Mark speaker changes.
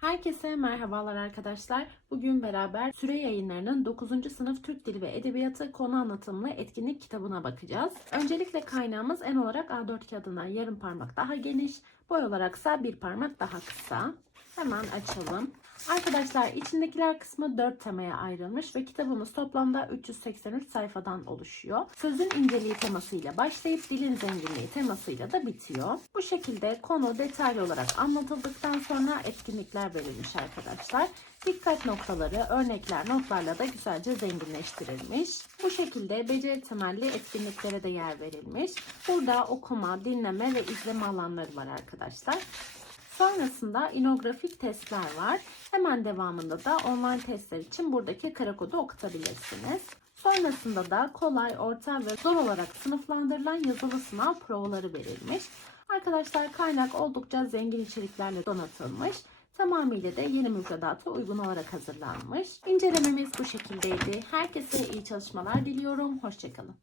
Speaker 1: Herkese merhabalar arkadaşlar. Bugün beraber Süre Yayınları'nın 9. sınıf Türk Dili ve Edebiyatı konu anlatımlı etkinlik kitabına bakacağız. Öncelikle kaynağımız en olarak A4 kağıdından yarım parmak daha geniş, boy olaraksa bir parmak daha kısa. Hemen açalım. Arkadaşlar içindekiler kısmı 4 temaya ayrılmış ve kitabımız toplamda 383 sayfadan oluşuyor. Sözün inceliği temasıyla başlayıp dilin zenginliği temasıyla da bitiyor. Bu şekilde konu detaylı olarak anlatıldıktan sonra etkinlikler verilmiş arkadaşlar. Dikkat noktaları, örnekler, notlarla da güzelce zenginleştirilmiş. Bu şekilde beceri temelli etkinliklere de yer verilmiş. Burada okuma, dinleme ve izleme alanları var arkadaşlar. Sonrasında inografik testler var. Hemen devamında da online testler için buradaki kara kodu okutabilirsiniz. Sonrasında da kolay, orta ve zor olarak sınıflandırılan yazılı sınav provaları verilmiş. Arkadaşlar kaynak oldukça zengin içeriklerle donatılmış. Tamamıyla da yeni müfredata uygun olarak hazırlanmış. İncelememiz bu şekildeydi. Herkese iyi çalışmalar diliyorum. Hoşçakalın.